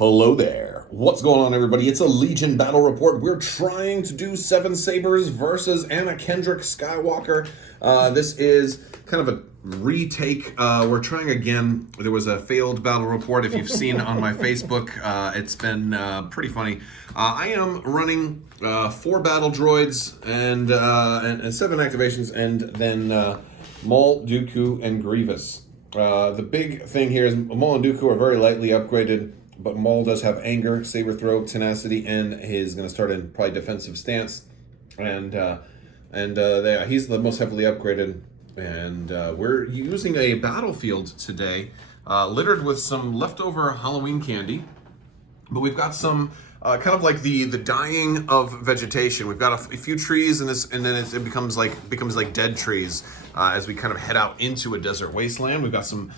Hello there. What's going on, everybody? It's a Legion battle report. We're trying to do Seven Sabers versus Anakin Skywalker. This is kind of a retake. We're trying again. There was a failed battle report. If you've seen on my Facebook, it's been pretty funny. I am running 4 battle droids and 7 activations, and then Maul, Dooku, and Grievous. The big thing here is Maul and Dooku are very lightly upgraded, but Maul does have anger, saber throw, tenacity, and he's going to start in probably defensive stance. And he's the most heavily upgraded. And we're using a battlefield today, littered with some leftover Halloween candy. But we've got some kind of like the dying of vegetation. We've got a few trees in this, and then it becomes like dead trees as we kind of head out into a desert wasteland. We've got some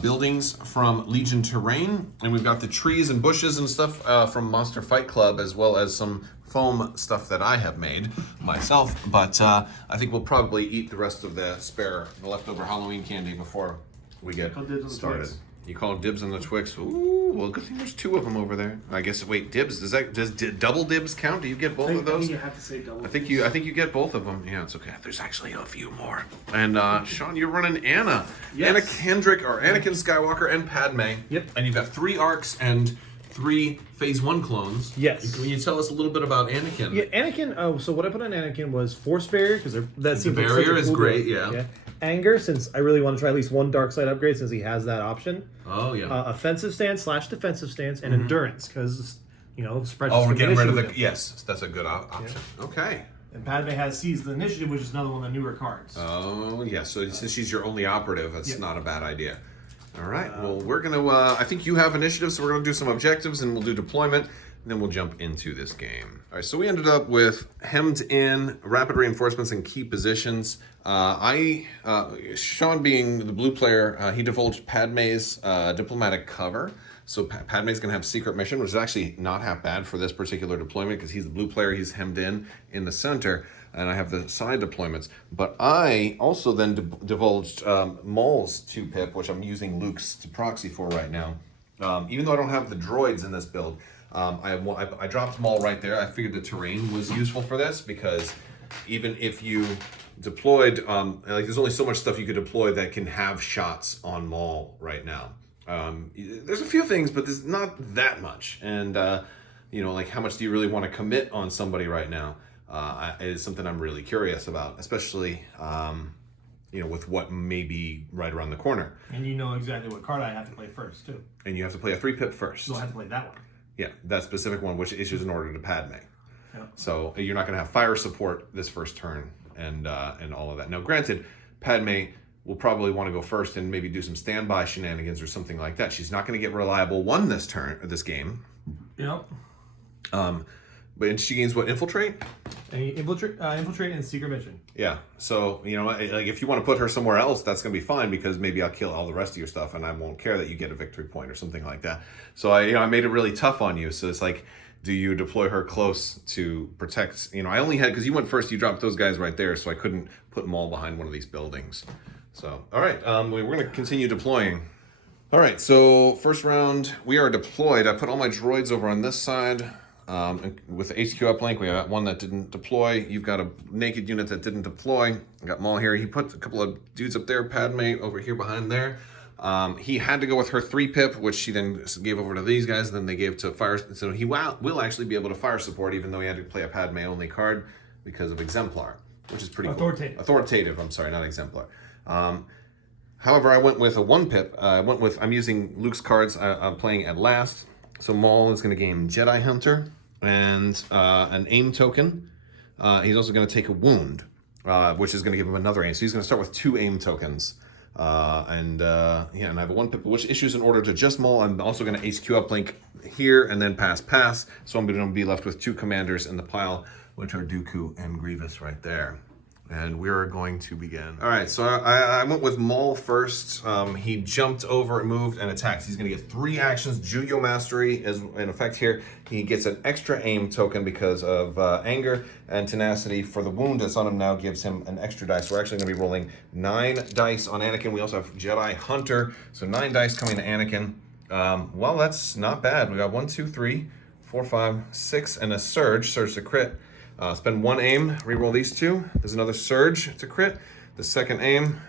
buildings from Legion terrain, and we've got the trees and bushes and stuff from Monster Fight Club, as well as some foam stuff that I have made myself. But I think we'll probably eat the rest of the leftover Halloween candy before we get started. You call dibs on the Twix? Ooh, well, good thing there's 2 of them over there. I guess. Wait, dibs? Does double dibs count? Do you get both of those? I think you have to say double. I think you get both of them. Yeah, it's okay. There's actually a few more. And Sean, you're running Anna, yes. Anakin Skywalker, and Padme. Yep. And you've got 3 arcs and 3 Phase 1 clones. Yes. Can you tell us a little bit about Anakin? Yeah, Anakin. So what I put on Anakin was Force Barrier, because that seems the like barrier such a is cool great. deal. Yeah. Anger, since I really want to try at least 1 dark side upgrade, since he has that option. Oh yeah. Offensive stance / defensive stance, and endurance, because spread. Oh, we're getting rid of the. Yes, that's a good option. Yeah. Okay. And Padme has Seize the Initiative, which is another one of the newer cards. Oh yeah. So since she's your only operative, that's Yep. not a bad idea. All right. Well, we're gonna. I think you have initiative, so we're gonna do some objectives, and we'll do deployment. And then we'll jump into this game. All right, so we ended up with hemmed in, rapid reinforcements, and key positions. Sean being the blue player, he divulged Padme's diplomatic cover. So Padme's gonna have secret mission, which is actually not half bad for this particular deployment because he's the blue player, he's hemmed in the center, and I have the side deployments. But I also then divulged Maul's 2-pip, which I'm using Luke's to proxy for right now. Even though I don't have the droids in this build, I dropped Maul right there. I figured the terrain was useful for this because even if you deployed, there's only so much stuff you could deploy that can have shots on Maul right now. There's a few things, but there's not that much. And, like how much do you really want to commit on somebody right now is something I'm really curious about, especially, with what may be right around the corner. And you know exactly what card I have to play first, too. And you have to play a 3-pip first. So I have to play that one. Yeah, that specific one, which issues an order to Padme. Yeah. So you're not going to have fire support this first turn and all of that. Now, granted, Padme will probably want to go first and maybe do some standby shenanigans or something like that. She's not going to get reliable 1 this game. Yep. But she gains what? Infiltrate? Infiltrate and secret mission. Yeah. So, like if you want to put her somewhere else, that's going to be fine because maybe I'll kill all the rest of your stuff and I won't care that you get a victory point or something like that. So I made it really tough on you. So it's like, do you deploy her close to protect? I only had, because you went first, you dropped those guys right there, so I couldn't put them all behind one of these buildings. So, all right, we're going to continue deploying. All right, so first round, we are deployed. I put all my droids over on this side. With the HQ uplink, we got one that didn't deploy. You've got a naked unit that didn't deploy. I got Maul here. He put a couple of dudes up there. Padme over here behind there. He had to go with her 3-pip, which she then gave over to these guys. And then they gave to fire. So he will actually be able to fire support, even though he had to play a Padme only card because of Exemplar, which is pretty Authoritative. Cool. Authoritative. I'm sorry, not Exemplar. However, I went with a 1-pip. I'm using Luke's cards. I'm playing at last. So Maul is going to gain Jedi Hunter and an aim token. He's also going to take a wound, which is going to give him another aim. So he's going to start with 2 aim tokens. And I have a 1-pip, which issues an order to just Maul. I'm also going to HQ uplink here and then pass. So I'm going to be left with 2 commanders in the pile, which are Dooku and Grievous right there. And we're going to begin. All right, so I went with Maul first. He jumped over and moved and attacked. He's going to get 3 actions. Juyo Mastery is in effect here. He gets an extra aim token because of anger and tenacity. For the wound that's on him now gives him an extra dice. We're actually going to be rolling 9 dice on Anakin. We also have Jedi Hunter, so 9 dice coming to Anakin. Well, that's not bad. We got 1, 2, 3, 4, 5, 6, and a surge. Surge to crit. Spend 1 aim, reroll these 2. There's another surge to crit. The second aim,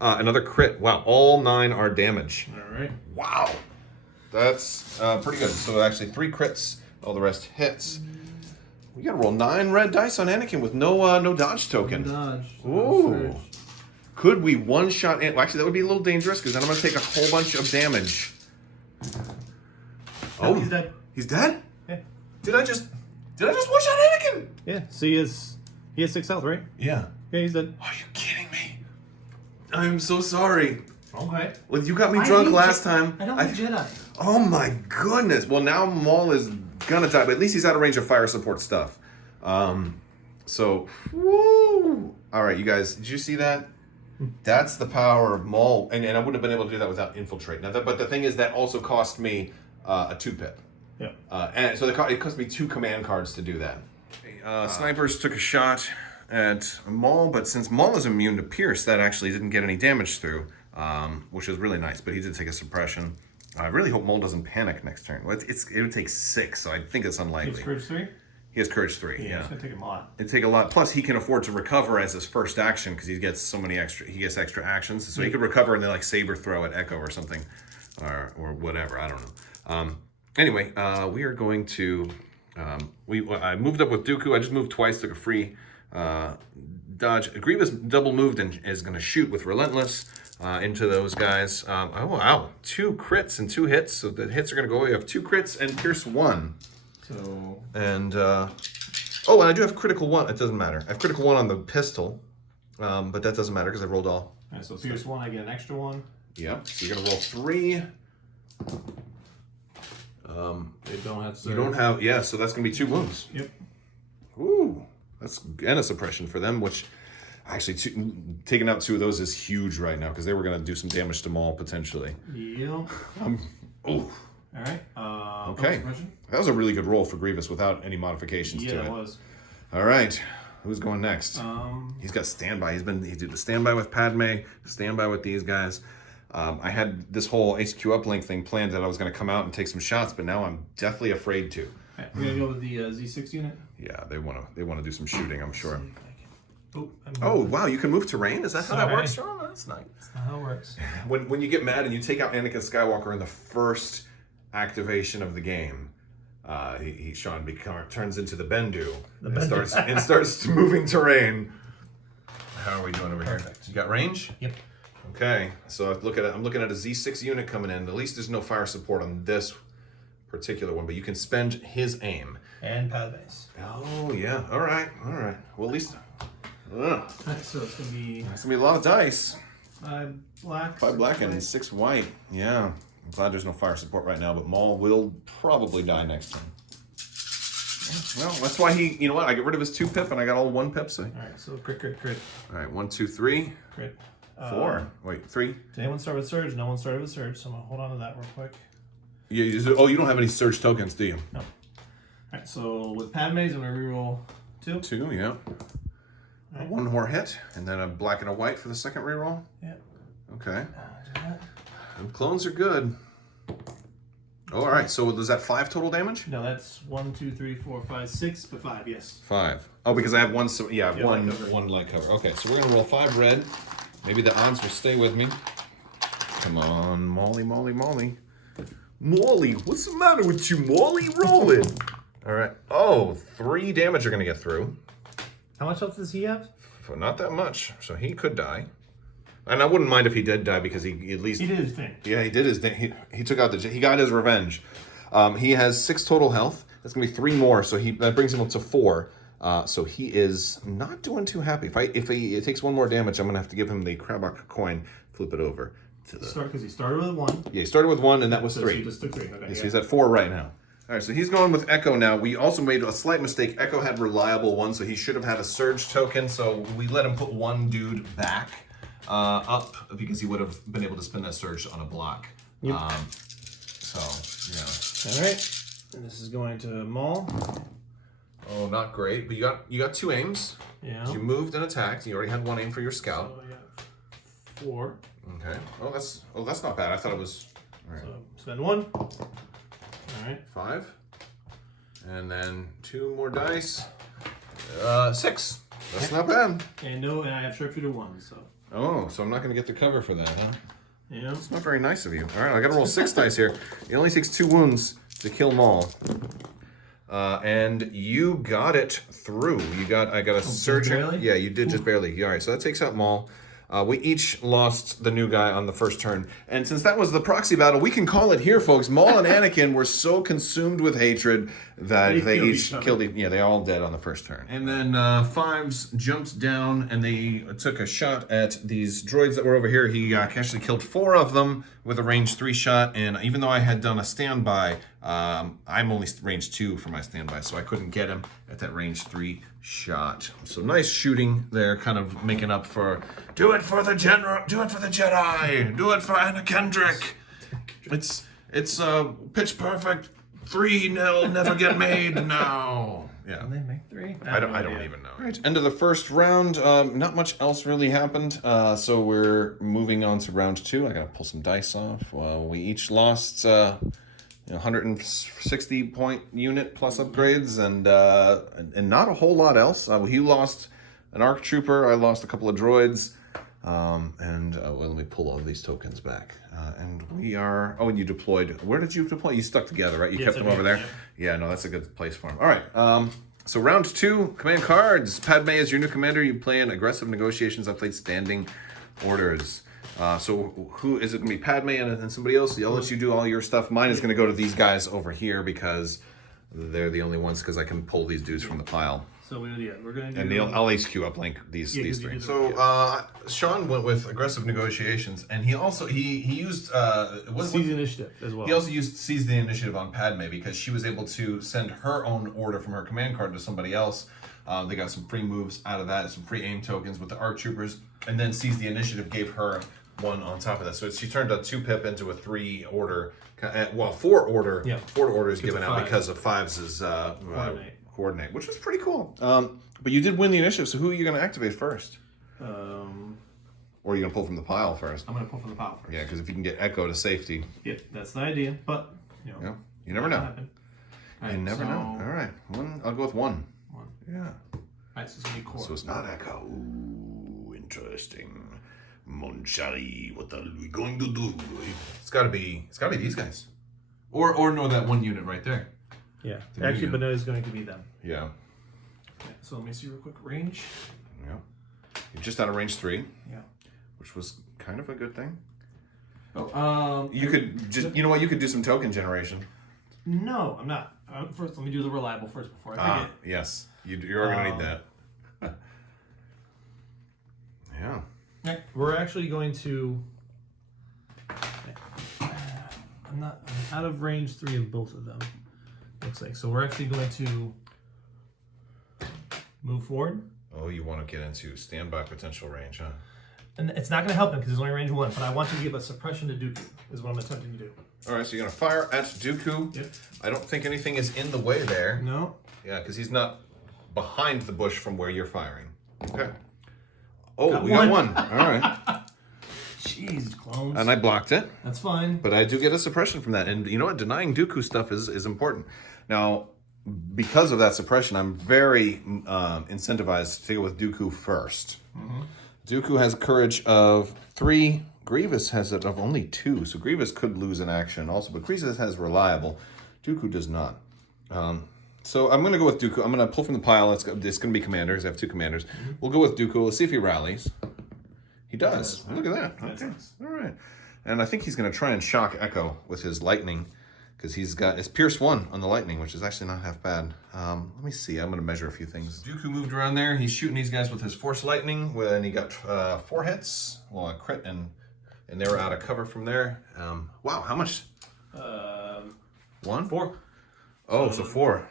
another crit. Wow, all 9 are damage. All right. Wow, that's pretty good. So actually 3 crits, all the rest hits. We gotta roll 9 red dice on Anakin with no dodge token. Dodge. Ooh. Could we one-shot Well, actually, that would be a little dangerous because then I'm gonna take a whole bunch of damage. Oh, he's dead. He's dead? Yeah. Did I just one-shot Anakin? Yeah. So he has 6 health, right? Yeah. Yeah, he's dead. Are you kidding me? I'm so sorry. Okay. Well, you got me drunk last time. I don't like Jedi. Oh my goodness. Well, now Maul is gonna die, but at least he's out of range of fire support stuff. So, woo! All right, you guys, did you see that? That's the power of Maul, and I wouldn't have been able to do that without Infiltrate. Now, but the thing is, that also cost me a 2-pip. Yeah. And so it cost me 2 command cards to do that. Snipers took a shot at Maul, but since Maul is immune to Pierce, that actually didn't get any damage through, which was really nice. But he did take a suppression. I really hope Maul doesn't panic next turn. Well, it would take 6, so I think it's unlikely. He has Courage 3? He has Courage 3, Yeah, it's going to take him a lot. It'd take a lot. Plus, he can afford to recover as his first action because he gets so many extra. He gets extra actions, so he could recover and then like saber throw at Echo or something, or whatever. I don't know. Anyway, we are going to. I moved up with Dooku. I just moved twice. Took a free dodge. Grievous double moved and is going to shoot with Relentless into those guys. Oh wow, 2 crits and 2 hits. So the hits are going to go away. You have 2 crits and Pierce 1. So. And and I do have critical 1. It doesn't matter. I have critical 1 on the pistol, but that doesn't matter because I rolled all. All right, so Pierce 1, I get an extra 1. Yep. So you're gonna roll 3. They don't have. You don't have. Yeah. So that's gonna be 2 wounds. Yep. Ooh, that's and a suppression for them, which actually taking out 2 of those is huge right now because they were gonna do some damage to Maul potentially. Yep. Oh. All right. Okay. That was a really good roll for Grievous without any modifications to it. Yeah, it was. All right. Who's going next? He's got standby. He did the standby with Padme, standby with these guys. I had this whole HQ uplink thing planned that I was going to come out and take some shots, but now I'm deathly afraid to. Right, we're gonna go with the Z6 unit. Yeah, they want to do some shooting, I'm sure. Oh, wow! You can move terrain. Is that how that works, Sean? That's nice. That's not how it works. When you get mad and you take out Anakin Skywalker in the first activation of the game, Sean turns into the Bendu and starts moving terrain. How are we doing over here? You got range? Yep. Okay, so I'm looking at a Z6 unit coming in. At least there's no fire support on this particular one, but you can spend his aim. And Padme's. Oh yeah. All right. Well, at least. Alright, so it's gonna be a lot of dice. 5 black. 5 black and 6 white. Yeah. I'm glad there's no fire support right now, but Maul will probably die next time. Well, that's why you know what? I get rid of his 2-pip and I got all 1-pips. Alright, so crit. All right, 1, 2, 3. Crit. 4. Wait, 3. Did anyone start with Surge? No one started with Surge, so I'm gonna hold on to that real quick. You don't have any surge tokens, do you? No. Alright, so with Padme's, I'm gonna reroll 2. 2, yeah. Right. 1 more hit, and then a black and a white for the second reroll. Yeah. Okay. Do that. Them clones are good. Oh, all right. So is that 5 total damage? No, that's 1, 2, 3, 4, 5, 6, but 5, yes. 5. Oh, because I have 1. So yeah, I have Yeah, one light cover. Okay, so we're gonna roll 5 red. Maybe the odds will stay with me. Come on, Molly. Molly, what's the matter with you, Molly? Roll it. All right. Oh, 3 damage are gonna get through. How much health does he have? Not that much, so he could die. And I wouldn't mind if he did die because he at least... He did his thing. Yeah, he did his thing. He took out he got his revenge. He has 6 total health. That's going to be 3 more, so that brings him up to 4. So he is not doing too happy. If he takes 1 more damage, I'm going to have to give him the Crabbok coin, flip it over. Because he started with 1. Yeah, he started with 1, and that was 3. So he just took 3. Okay, So he's at 4 right now. All right, so he's going with Echo now. We also made a slight mistake. Echo had reliable 1, so he should have had a surge token. So we let him put 1 dude back up because he would have been able to spin that surge on a block. Yep. So, yeah. All right. And this is going to Maul. Oh, not great. But you got 2 aims. Yeah. You moved and attacked. You already had 1 aim for your scout. So I got 4. Okay. Oh, that's not bad. I thought it was right. So spend 1. All right. 5. And then 2 more dice. 6. That's not bad. And I have sharpshooter 1, so. Oh, so I'm not going to get the cover for that, huh? Yeah. It's not very nice of you. All right, I got to roll 6 dice here. It only takes 2 wounds to kill Maul. And you got it through. I got a surgeon. Barely? Yeah, you did just barely. All right, so that takes out Maul. We each lost the new guy on the first turn. And since that was the proxy battle, we can call it here, folks. Maul and Anakin were so consumed with hatred that they each killed each. Yeah, they all dead on the first turn. And then Fives jumped down and they took a shot at these droids that were over here. He actually killed 4 of them with a range 3 shot. And even though I had done a standby, I'm only range 2 for my standby, so I couldn't get him at that range 3 shot. So nice shooting there, kind of making up for do it for the general, do it for the Jedi, do it for Anna Kendrick. It's pitch perfect 3-0, never get made now. Yeah. Can they make 3? I don't even know. Right. End of the first round. Not much else really happened. So we're moving on to round 2. I gotta pull some dice off. We each lost 160 point unit plus upgrades, and not a whole lot else. He lost an ARC trooper. I lost a couple of droids. Well, let me pull all these tokens back. And we are. Oh, and you deployed. Where did you deploy? You stuck together, right? You kept them over there. Yeah, no, that's a good place for them. All right. So round 2, command cards. Padme is your new commander. You play in aggressive negotiations. I played standing orders. So who is it going to be? Padme and somebody else? I'll let you do all your stuff. Mine is going to go to these guys over here because they're the only ones, because I can pull these dudes from the pile. So we're going to do... And I'll HQ uplink these 3. So Sean went with aggressive negotiations, and he also he used Seize the initiative as well. He also used seize the initiative on Padme because she was able to send her own order from her command card to somebody else. They got some free moves out of that, some free aim tokens with the ARC troopers, and then seize the initiative gave her 1 on top of that. So she turned a 2-pip into a 3 order. 4 order. Yeah. 4 orders given out because of Fives' coordinate, which was pretty cool. But you did win the initiative, so who are you going to activate first? Or are you going to pull from the pile first? I'm going to pull from the pile first. Yeah, because if you can get Echo to safety. Yeah, that's the idea, but, you never know. You never know. All right. I'll go with 1. 1. Yeah. All right, so it's going to be core. So it's not Echo. Ooh, interesting. Monchari, what are we going to do? It's gotta be these guys. Or no, that 1 unit right there. Yeah. Actually, but no, it's going to be them. Yeah. So let me see real quick. Range. Yeah. You're just out of range 3. Yeah. Which was kind of a good thing. Oh, you could just, you know what, you could do some token generation. No, I'm not. First, let me do the reliable first before I forget. Yes. You're going to need that. Yeah. We're actually going to... I'm out of range 3 of both of them, looks like. So we're actually going to move forward. Oh, you want to get into standby potential range, huh? And it's not going to help him because it's only range 1, but I want to give a suppression to Dooku, is what I'm attempting to do. All right, so you're going to fire at Dooku. Yep. I don't think anything is in the way there. No. Yeah, because he's not behind the bush from where you're firing. Okay. Oh, got one. All right. Jeez, clones. And I blocked it. That's fine. But I do get a suppression from that. And you know what? Denying Dooku stuff is important. Now, because of that suppression, I'm very incentivized to go with Dooku first. Mm-hmm. Dooku has courage of 3. Grievous has it of only 2. So Grievous could lose an action also. But Grievous has reliable. Dooku does not. So I'm going to go with Dooku. I'm going to pull from the pile. It's going to be commanders. I have 2 commanders. Mm-hmm. We'll go with Dooku. Let's see if he rallies. He does. Look at that. Okay. Nice. All right. And I think he's going to try and shock Echo with his lightning because it's Pierce 1 on the lightning, which is actually not half bad. Let me see. I'm going to measure a few things. Dooku moved around there. He's shooting these guys with his Force Lightning, and he got 4 hits. Well, a crit, and they were out of cover from there. Wow, how much? 1? 4. Oh, so 4.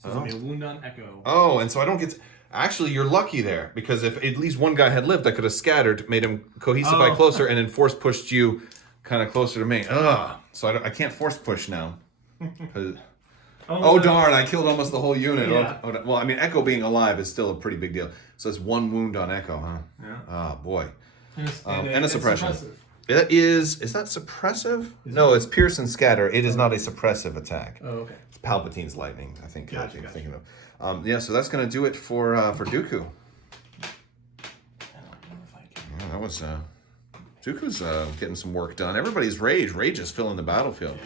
So it's going to be a wound on Echo. Oh, and so I don't get... Actually, you're lucky there, because if at least one guy had lived, I could have scattered, made him cohesify closer, and then force pushed you kind of closer to me. So I can't force push now. Darn, I killed almost the whole unit. Yeah. Well, I mean, Echo being alive is still a pretty big deal. So it's 1 wound on Echo, huh? Yeah. Boy. And a suppression. It is that suppressive? No, it's Pierce and Scatter. It is not a suppressive attack. Oh, okay. It's Palpatine's lightning, I think. Gotcha. Thinking of. Yeah, so that's going to do it for Dooku. I don't know if I can. Yeah, that was Dooku's getting some work done. Everybody's rage is filling the battlefield. Yeah.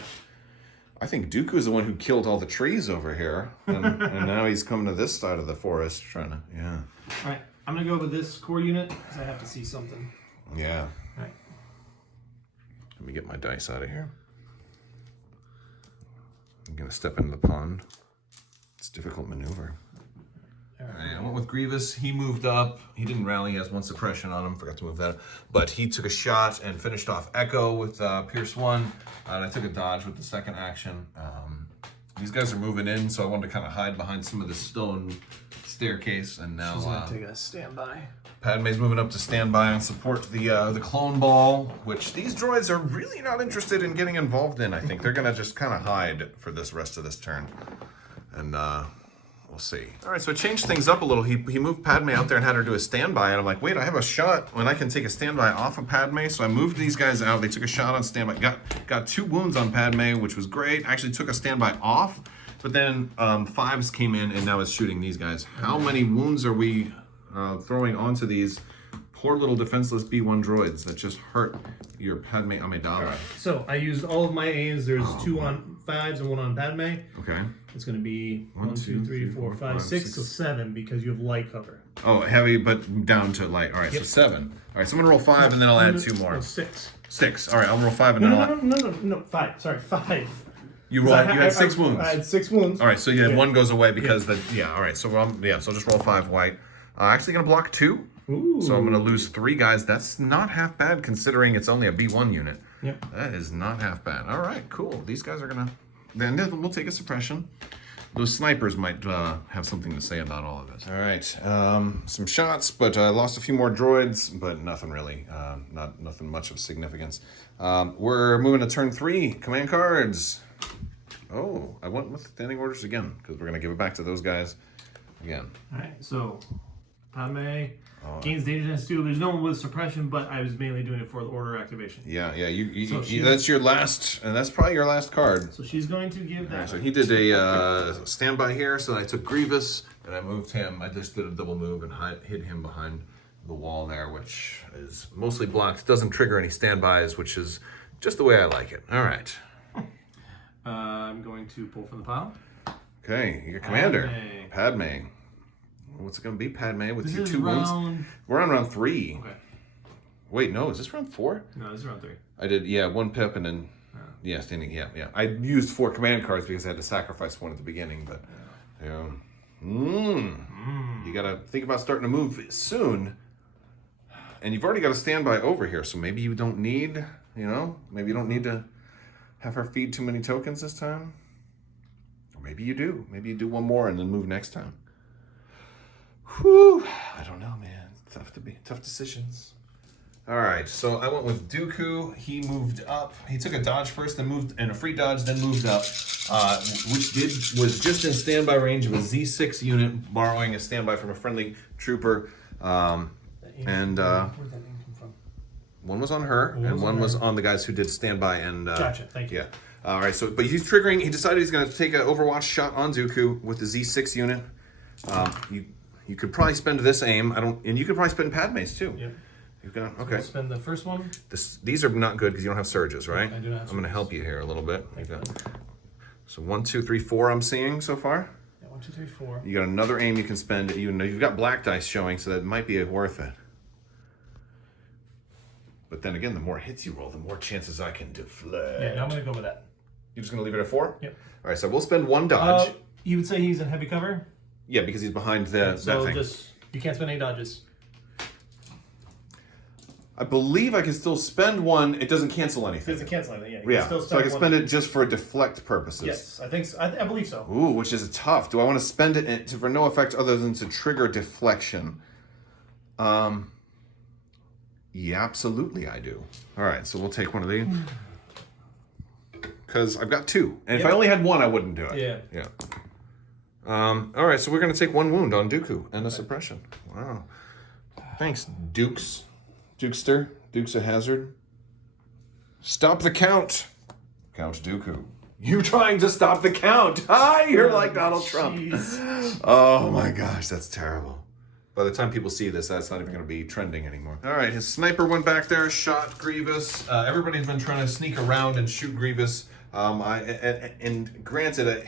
I think Dooku's the one who killed all the trees over here, and now he's coming to this side of the forest trying to. Yeah. All right, I'm gonna go with this core unit because I have to see something. Yeah. All right. Let me get my dice out of here. I'm gonna step into the pond. It's a difficult maneuver. All right, I went with Grievous. He moved up. He didn't rally. He has one suppression on him. Forgot to move that. But he took a shot and finished off Echo with Pierce 1. And I took a dodge with the second action. These guys are moving in, so I wanted to kind of hide behind some of the stone staircase. And now She's gonna take a standby. Padme's moving up to standby and support the clone ball, which these droids are really not interested in getting involved in. I think they're gonna just kind of hide for this rest of this turn. And we'll see. All right, so I changed things up a little. He moved Padme out there and had her do a standby, and I'm like, wait, I have a shot when I can take a standby off of Padme. So I moved these guys out. They took a shot on standby. Got 2 wounds on Padme, which was great. Actually took a standby off, but then 5s came in and now it's shooting these guys. How many wounds are we throwing onto these poor little defenseless B1 droids that just hurt your Padme Amidala? Right. So I used all of my A's. There's 2 on 5s and 1 on Padme. Okay. It's going to be 1, 2, 3, 4, 5, 6, so 7 because you have light cover. Oh, heavy, but down to light. All right, so 7. All right, so I'm going to roll 5 and then I'll add 2 more. No, 6. 6. All right, I'll roll 5 and then I'll add... No, 5. Sorry, 5. You had 6 wounds. I had 6 wounds. All right, so you had 1 goes away because all right, so so I'll just roll 5 white. Actually going to block 2. Ooh. So I'm going to lose 3 guys. That's not half bad considering it's only a B1 unit. Yep. That is not half bad. All right, cool. These guys are going to... Then we'll take a suppression. Those snipers might have something to say about all of this. All right, some shots, but I lost a few more droids, but nothing really, nothing much of significance. We're moving to turn 3, command cards. Oh, I went with standing orders again, because we're going to give it back to those guys again. All right, so Padme gains danger to 2. There's no one with suppression, but I was mainly doing it for the order activation. Yeah, you that's your last, and that's probably your last card. So she's going to give that. Right, so he did a standby here, so I took Grievous, and I moved him. I just did a double move and hid him behind the wall there, which is mostly blocked. Doesn't trigger any standbys, which is just the way I like it. All right. I'm going to pull from the pile. Okay, your commander, Padme. What's it going to be, Padme, with your 2 wounds? We're on round 3. Okay. Wait, no, is this round 4? No, this is round 3. I did, 1 pip and then, standing, I used 4 command cards because I had to sacrifice 1 at the beginning, but, you got to think about starting to move soon. And you've already got a standby over here, so maybe you don't need, maybe you don't need to have her feed too many tokens this time. Or maybe you do. Maybe you do 1 more and then move next time. Whew, I don't know, man. Tough decisions. All right, so I went with Dooku. He moved up. He took a dodge first, then moved, and a free dodge, then moved up, which was just in standby range of a Z6 unit, borrowing a standby from a friendly trooper. Where'd that name come from? 1 was on her, and 1 was on the guys who did standby. And gotcha. Thank you. Yeah. All right. So, but he's triggering. He decided he's going to take an Overwatch shot on Dooku with the Z6 unit. You could probably spend this aim. And you could probably spend Padme's too. Yep. You've got So we'll spend the first one. These are not good because you don't have surges, right? I do not have I'm going to help you here a little bit. Thank you. So 1, 2, 3, 4. I'm seeing so far. Yeah, 1, 2, 3, 4. You got another aim you can spend. You've got black dice showing, so that might be worth it. But then again, the more hits you roll, the more chances I can deflect. Yeah, no, I'm going to go with that. You're just going to leave it at 4? Yep. All right, so we'll spend 1 dodge. You would say he's in heavy cover? Yeah, because he's behind that thing. You can't spend any dodges. I believe I can still spend 1. It doesn't cancel It anything. doesn't cancel anything. Yeah, Yeah, so I can spend it just for deflect purposes. Yes, I think so. I believe so. Ooh, which is tough. Do I want to spend it for no effect other than to trigger deflection? Yeah, absolutely I do. All right, so we'll take 1 of these. Because I've got 2. And if I only had 1, I wouldn't do it. Yeah. Yeah. All right, so we're going to take 1 wound on Dooku and a suppression. Wow. Thanks, Dukes. Dukester. Dukes of Hazard. Stop the count. Count Dooku. You trying to stop the count. Hi, you're like Donald Trump. Jeez. Oh my gosh, that's terrible. By the time people see this, that's not even going to be trending anymore. All right, his sniper went back there, shot Grievous. Everybody's been trying to sneak around and shoot Grievous. And granted,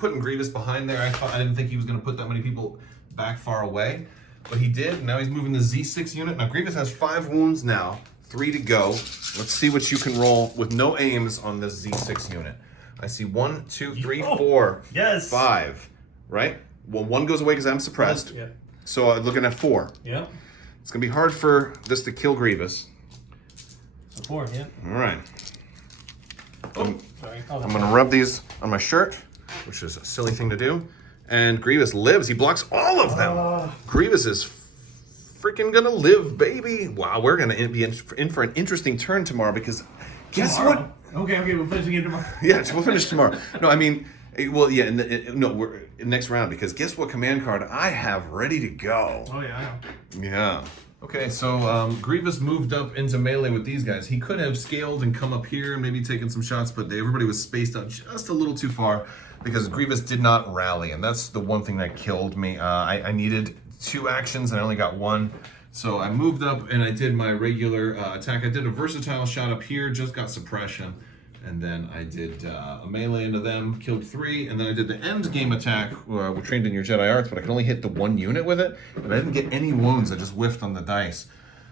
putting Grievous behind there, I didn't think he was going to put that many people back far away. But he did. Now he's moving the Z6 unit. Now Grievous has 5 wounds now, 3 to go. Let's see what you can roll with no aims on this Z6 unit. I see 1, 2, 3, 4, yes. 5, right? Well, 1 goes away because I'm suppressed. Yep. So I'm looking at 4. Yep. It's going to be hard for this to kill Grievous. So 4, yeah. All right. Sorry. I'm going to rub these on my shirt, which is a silly thing to do. And Grievous lives. He blocks all of them. Grievous is freaking going to live, baby. Wow, we're going to be in for an interesting turn tomorrow because guess what? Okay, we'll finish the game tomorrow. Yeah, we'll finish tomorrow. No, I mean, well, yeah, we're next round because guess what command card I have ready to go? Oh, yeah, I know. Yeah. Okay, so Grievous moved up into melee with these guys. He could have scaled and come up here and maybe taken some shots, but everybody was spaced out just a little too far because Grievous did not rally, and that's the one thing that killed me. I needed 2 actions, and I only got 1. So I moved up and I did my regular attack. I did a versatile shot up here, just got suppression. And then I did a melee into them, killed 3, and then I did the end game attack. We're trained in your Jedi arts, but I could only hit the 1 unit with it, and I didn't get any wounds. I just whiffed on the dice.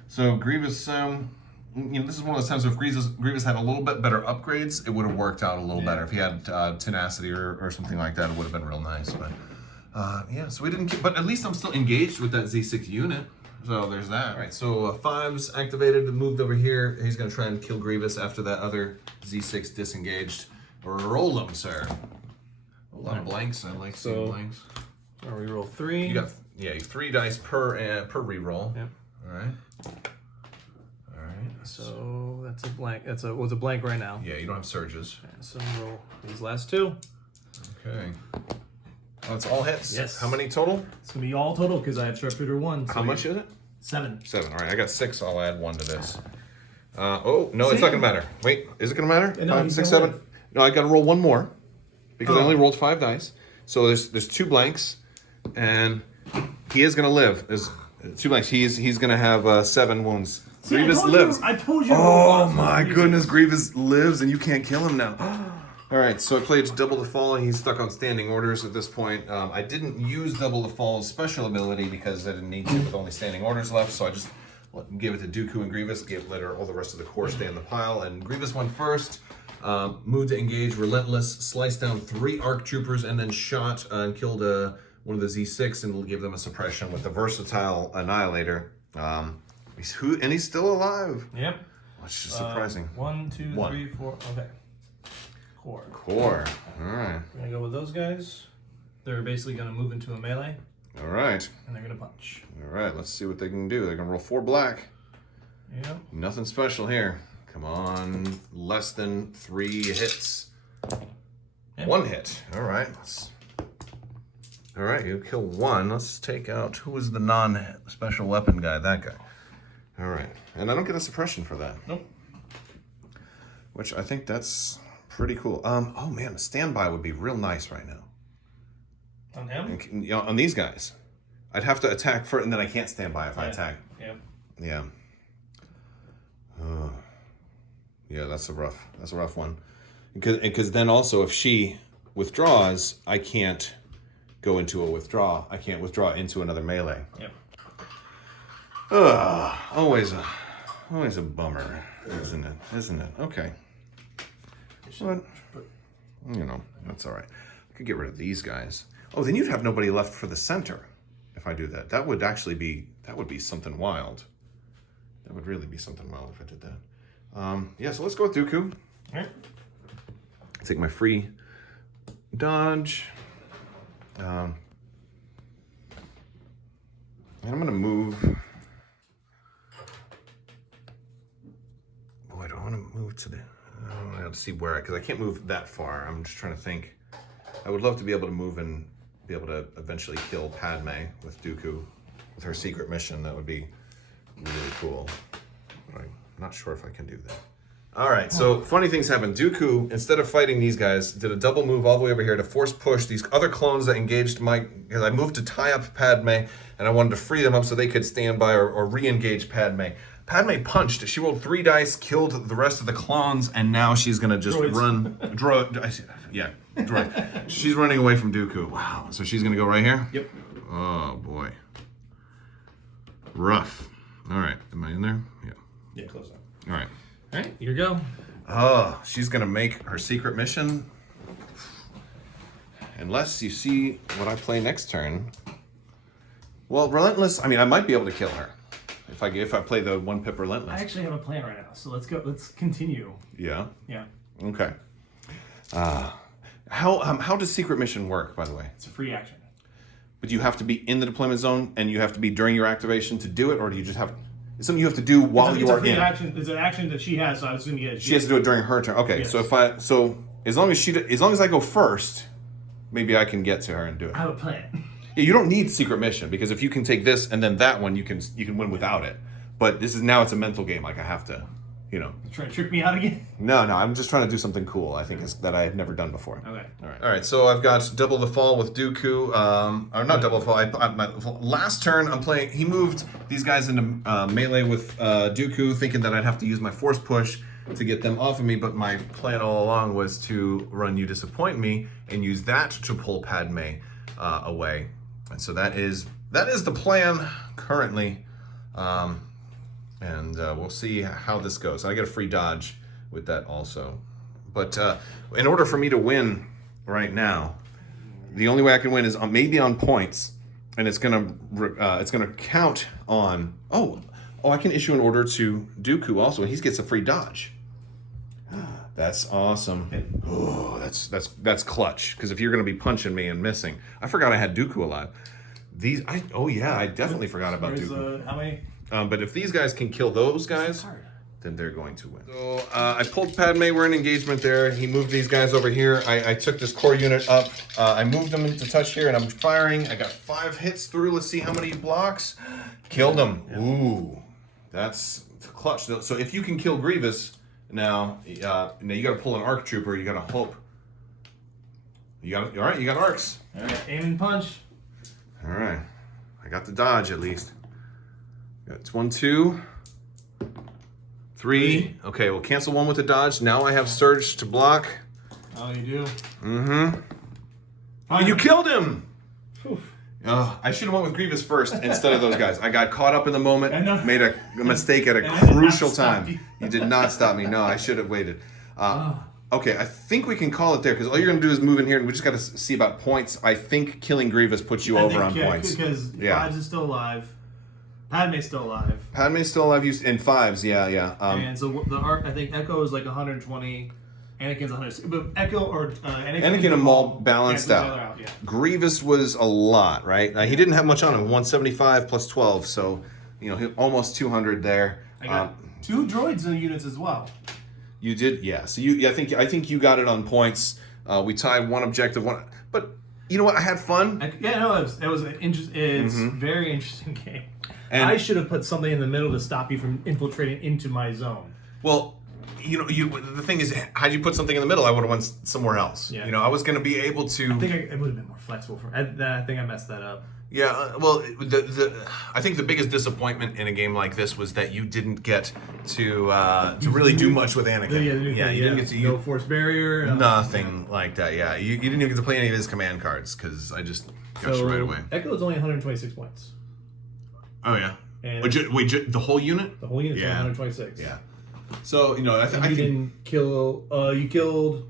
So Grievous, this is one of those times where if Grievous had a little bit better upgrades, it would have worked out a little better. If he had tenacity or something like that, it would have been real nice. But yeah, so we didn't. But at least I'm still engaged with that Z6 unit. So there's that. All right, so 5's activated and moved over here. He's going to try and kill Grievous after that other Z6 disengaged. Roll him, sir. A lot of blanks. I like seeing blanks. I'll reroll 3. You got 3 dice per reroll. Yep. All right. All right. So that's a blank. It's a blank right now. Yeah, you don't have surges. Okay, so roll these last 2. Okay. Oh, it's all hits? Yes. How many total? It's going to be all total because I have Sharpshooter 1. So How much is it? 7. 7. All right, I got 6. I'll add 1 to this. Oh, no, it's not going to matter. Wait, is it going to matter? No, 5, 6, 7? No, I got to roll 1 more because I only rolled 5 dice. So there's 2 blanks, and he is going to live. There's 2 blanks. He's going to have 7 wounds. See, Grievous lives. I told you. Oh my goodness, Grievous lives, and you can't kill him now. All right, so I played Double the Fall, and he's stuck on standing orders at this point. I didn't use Double the Fall's special ability because I didn't need to with only standing orders left, so I just gave it to Dooku and Grievous, let all the rest of the core stay in the pile, and Grievous went first, moved to engage, relentless, sliced down 3 ARC troopers, and then shot and killed one of the Z6 and gave them a suppression with the versatile Annihilator. And he's still alive. Yep. Which is surprising. 1, 2, 1. 3, 4. Okay. Core. All right. We're going to go with those guys. They're basically going to move into a melee. All right. And they're going to punch. All right, let's see what they can do. They're going to roll 4 black. Yep. Nothing special here. Come on. Less than 3 hits. Yeah. 1 hit. All right. All right, you kill 1. Let's take out, who was the non-special weapon guy? That guy. All right. And I don't get a suppression for that. Nope. Which I think that's pretty cool. Oh man, a standby would be real nice right now. On him? And, on these guys. I'd have to attack first, and then I can't stand by if I attack. Yep. Yeah. Yeah, that's a rough one. Because then also if she withdraws, I can't go into a withdraw. I can't withdraw into another melee. Yep. Always a bummer, isn't it? Okay. But, that's all right. I could get rid of these guys. Oh, then you'd have nobody left for the center if I do that. That would be something wild. That would really be something wild if I did that. Yeah, so let's go with Dooku. All right. Take my free dodge. And I'm going to move. Boy, do I want to move to the... I have to see where, because I can't move that far. I'm just trying to think. I would love to be able to move and be able to eventually kill Padme with Dooku, with her secret mission. That would be really cool. But I'm not sure if I can do that. All right, so funny things happen. Dooku, instead of fighting these guys, did a double move all the way over here to force push these other clones that engaged because I moved to tie up Padme, and I wanted to free them up so they could stand by or re-engage Padme. Padme punched. She rolled 3 dice, killed the rest of the clones, and now she's going to just run. Droid. She's running away from Dooku. Wow, so she's going to go right here? Yep. Oh, boy. Rough. All right, am I in there? Yeah. Yeah, close up. All right. All right, here we go. Oh, she's gonna make her secret mission. Unless you see what I play next turn. Well, Relentless, I mean, I might be able to kill her. If I play the 1-pip Relentless. I actually have a plan right now, so let's go. Let's continue. Yeah? Yeah. Okay. How does secret mission work, by the way? It's a free action. But you have to be in the deployment zone, and you have to be during your activation to do it, or do you just have... It's something you have to do while you are in. It's an action that she has, so I assume she has to do it during her turn. Okay, yes. So as long as I go first, maybe I can get to her and do it. I have a plan. Yeah, you don't need secret mission because if you can take this and then that one, you can win without it. But it's a mental game. Like I have to, You trying to trick me out again? No, I'm just trying to do something cool. I think that I had never done before. Okay. All right. So I've got double the fall with Dooku. Or not double the fall. My last turn, I'm playing. He moved these guys into melee with Dooku, thinking that I'd have to use my force push to get them off of me. But my plan all along was to run You Disappoint Me and use that to pull Padme away. And so that is the plan currently. And we'll see how this goes. I get a free dodge with that also. But in order for me to win right now, the only way I can win is maybe on points, and it's gonna count on. Oh, I can issue an order to Dooku also, and he gets a free dodge. That's awesome. Oh, that's clutch. Because if you're gonna be punching me and missing, I forgot I had Dooku alive. I definitely forgot about Dooku. How many? But if these guys can kill those guys, then they're going to win. So I pulled Padme. We're in engagement there. He moved these guys over here. I took this core unit up. I moved them into touch here, and I'm firing. I got 5 hits through. Let's see how many he blocks. Killed him. Yeah. Ooh, that's clutch. So if you can kill Grievous, now you got to pull an ARC trooper. You got to hope. All right. You got arcs. All right, aim and punch. All right. I got the dodge at least. It's 1, 2, 3. Okay, we'll cancel 1 with the dodge. Now I have surge to block. Oh, you do? Mm-hmm. Oh, you killed him! I should have went with Grievous first instead of those guys. I got caught up in the moment, made a mistake at a crucial time. You did not stop me. No, I should have waited. Okay, I think we can call it there because all you're going to do is move in here and we just got to see about points. I think killing Grievous puts you over on points. Because Fives is still alive. Padme's still alive. Padme's still alive. And 5s, yeah. And so the arc, I think Echo is like 120. Anakin's 100. But Echo or Anakin and Maul balanced out. Yeah. Grievous was a lot, right? He didn't have much on him. 175 plus 12, so almost 200 there. I got 2 droids in the units as well. You did, yeah. So I think you got it on points. We tied 1 objective, 1. But you know what? I had fun. It was an interesting. Very interesting game. And I should have put something in the middle to stop you from infiltrating into my zone. Well, the thing is, had you put something in the middle, I would have went somewhere else. Yeah. I was going to be able to. I think it would have been more flexible for me. I think I messed that up. Yeah. Well, I think the biggest disappointment in a game like this was that you didn't get to really do much with Anakin. You didn't get to no force barrier. Nothing like that. Yeah. You didn't even get to play any of his command cards because I just got you right away. Echo is only 126 points. Oh yeah. And wait, the whole unit? The whole unit's 126. Yeah. So I think you didn't kill. You killed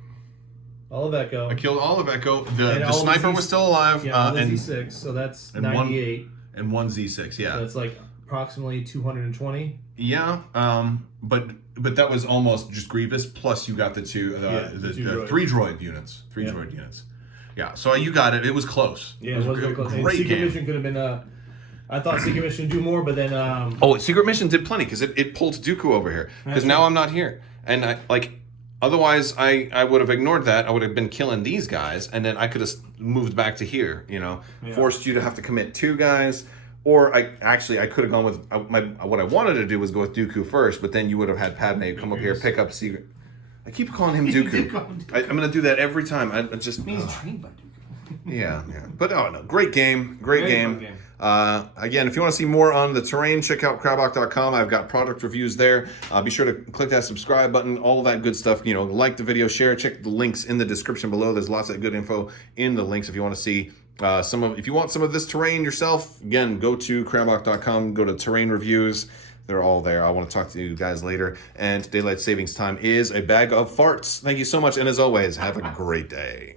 all of Echo. I killed all of Echo. The sniper was still alive. Yeah, and Z6. So that's 98. And 1 Z6. Yeah. So that's like approximately 220. Yeah. But that was almost just Grievous. Plus you got the 3 droid units. 3 droid units. Yeah. So you got it. It was close. Yeah, it was very close. Great Secret game. Mission could have been I thought Secret Mission would do more, but then... Secret Mission did plenty, because it pulled Dooku over here. Because now I'm not here. And otherwise I would have ignored that. I would have been killing these guys, and then I could have moved back to here, forced you to have to commit 2 guys, Or I could have gone with what I wanted to do was go with Dooku first, but then you would have had Padme come up here, pick up secret. I keep calling him Dooku. I'm going to do that every time. I just he's trained by Dooku. yeah. But no, great game. Again, if you want to see more on the terrain, check out Crabbok.com. I've got product reviews there. Be sure to click that subscribe button, all that good stuff. Like the video, share, check the links in the description below. There's lots of good info in the links if you want to see if you want some of this terrain yourself. Again, go to Crabbok.com, go to terrain reviews. They're all there. I want to talk to you guys later. And daylight savings time is a bag of farts. Thank you so much. And as always, have a great day.